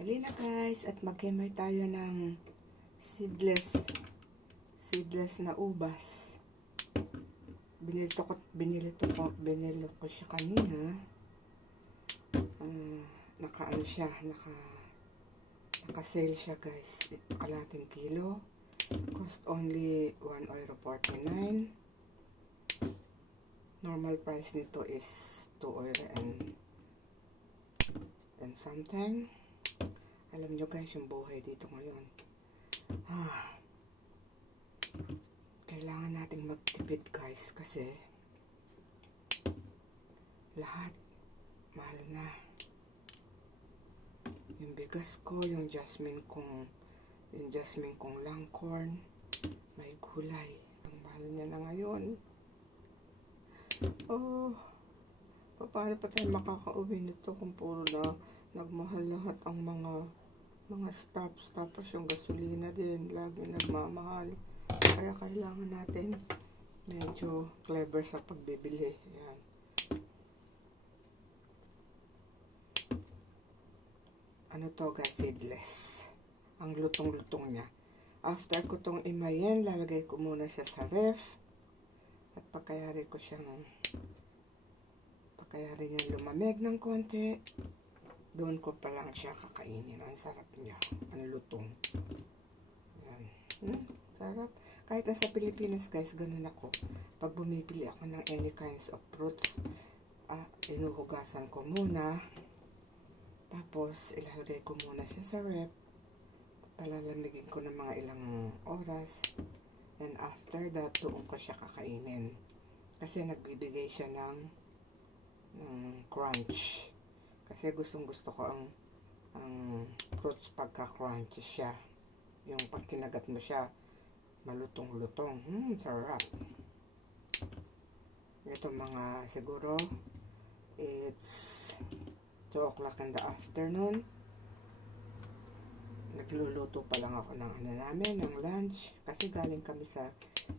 Halina guys, at magkemay tayo ng seedless na ubas. Binili ko siya kanina. Naka-ano siya, naka-sale siya guys. Kalating kilo. Cost only €1.49. Normal price nito is €2 and something. Alam nyo guys, yung buhay dito ngayon. Kailangan nating magtipid guys kasi lahat mahal na. Yung bigas ko, yung jasmine kong langkorn, may gulay. Ang mahal niya na ngayon. Paano pa tayo makakauwi nito kung puro na nagmahal lahat ang mga stops, tapos yung gasolina din lagi nagmamahal. Kaya kailangan natin medyo clever sa pagbibili. Yan. Ano to guys, seedless. Ang lutong-lutong niya. After ko tong imayin, lalagay ko muna siya sa ref. At pagkayari niya lumamig ng konti, doon ko pa lang siya kakainin. Ang sarap niya. Ang lutong. Yan. Sarap. Kahit nasa Pilipinas guys, ganun ako. Pag bumibili ako ng any kinds of fruits, inuhugasan ko muna. Tapos, ilalagay ko muna siya sa ref. Palalamigin ko ng mga ilang oras. And after that, doon ko siya kakainin. Kasi nagbibigay siya ng crunch. Kasi gustong-gusto ko ang fruits pagka-crunchy siya. Yung pag kinagat mo siya, malutong-lutong. Sarap. Ito mga siguro, it's 2 o'clock in the afternoon. Nagluluto pa lang ako ng ng lunch. Kasi galing kami sa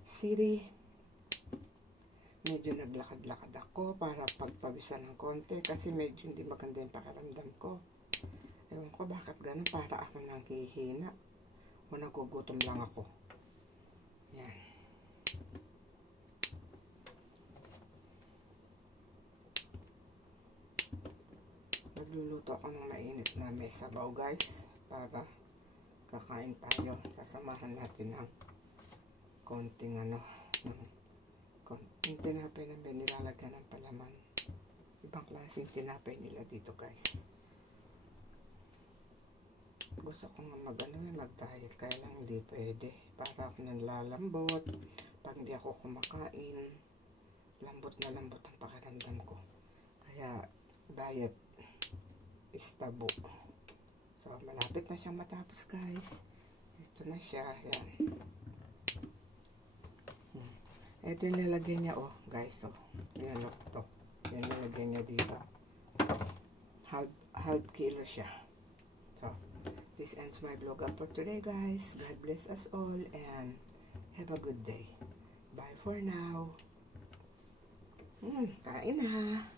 city. Medyo naglakad-lakad ako para pagpawisan ng konti kasi medyo hindi maganda yung pakiramdam ko. Ewan ko bakit ganun, para ako nang hihina o nagugutom lang ako. Yan. Nagluluto ako ng mainit na may sabaw guys para kakain tayo. Kasamahan natin ng konting yung tinapay na may nilalagyan ng palaman. Ibang klaseng tinapay nila dito guys. Gusto ko nga mag-diet, kaya lang hindi pwede. Para ako nalalambot. Pag hindi ako kumakain, lambot na lambot ang pakiramdam ko. Kaya diet is tabu. So malapit na siyang matapos guys. Ito na siya. Yan. Ito yung lalagyan niya, guys, yan, to. Yan lalagyan niya dito. Half kilo siya. So, this ends my vlog up for today, guys. God bless us all and have a good day. Bye for now. Kain na.